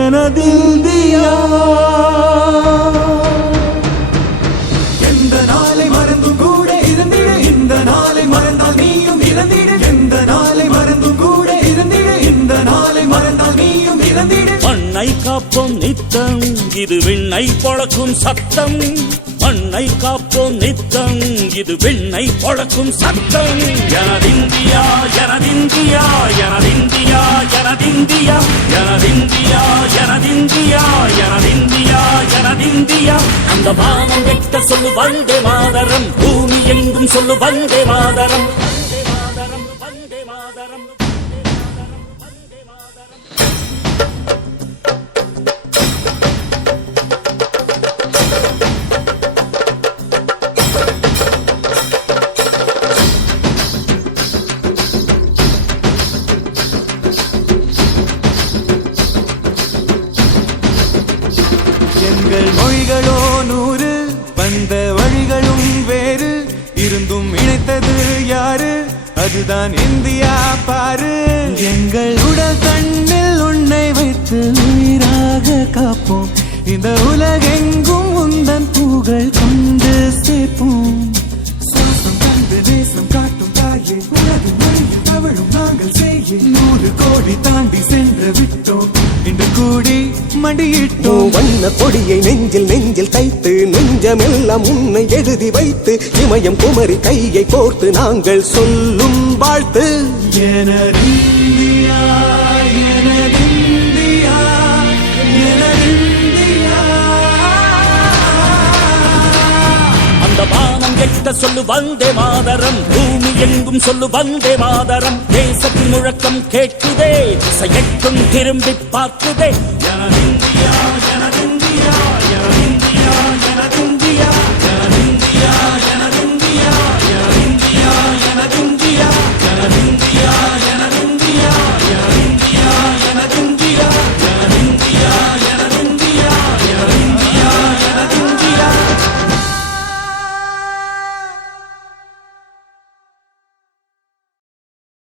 எனதிந்தியா எந்த நாளை மறந்தும் கூட இருந்திட இந்த நாளை மறந்தால் நீயும் இறந்திட எந்த நாளை மறந்தும் கூட இருந்திட இந்த நாளை மறந்தால் நீயும் இறந்திட மண்ணை காப்போம் நித்தம் இது விண்ணை பொழக்கும் சத்தம் மண்ணை காப்போம் நித்தம் இது விண்ணை பொழக்கும் சத்தம் எனதிந்தியா எனதிந்தியா எனதிந்தியா எனதிந்தியா எனதிந்தியா எனதிந்தியா எனதிந்தியா எனதிந்தியா அந்த வானம் வெட்ட சொல்லு வந்தே மாதரம் பூமி எங்கும் சொல்லு வந்தே மாதரம் வந்தே மாதரம் எங்கள் மொழிகளோ 100 வந்த வழிகளும் வேறு இருந்தும் இணைத்தது யாரு அதுதான் இந்தியா பாரு எங்கள் உடல் தன்னில் உன்னை வைத்து உயிராக காப்போம் இந்த உலகெங்கும் உந்தன் புகழ் கொண்டு சேர்ப்போம் சுவாசம் தந்து தேசம் காட்டும் தாயே உலகின் மொழியில் தவழும் நாங்கள் செய்ய 100 கோடி தாண்டி சென்று விட்டோம் இன்று கூடி மண்டியிட்டோம் வண்ண கொடியை நெஞ்சில் நெஞ்சில் தைத்து நெஞ்சமெல்லாம் உன்னை எழுதி வைத்து இமயம் குமரி கையை கோர்த்து நாங்கள் சொல்லும் வாழ்த்து எனதிந்தியா எனதிந்தியா எனதிந்தியா எட்ட சொல்லு வந்தே மாதரம், பூமி எங்கும் சொல்லு வந்தே மாதரம். தேசத்தின் முழக்கம் கேட்குதே, திசையெட்டும் திரும்பி பார்க்குதே,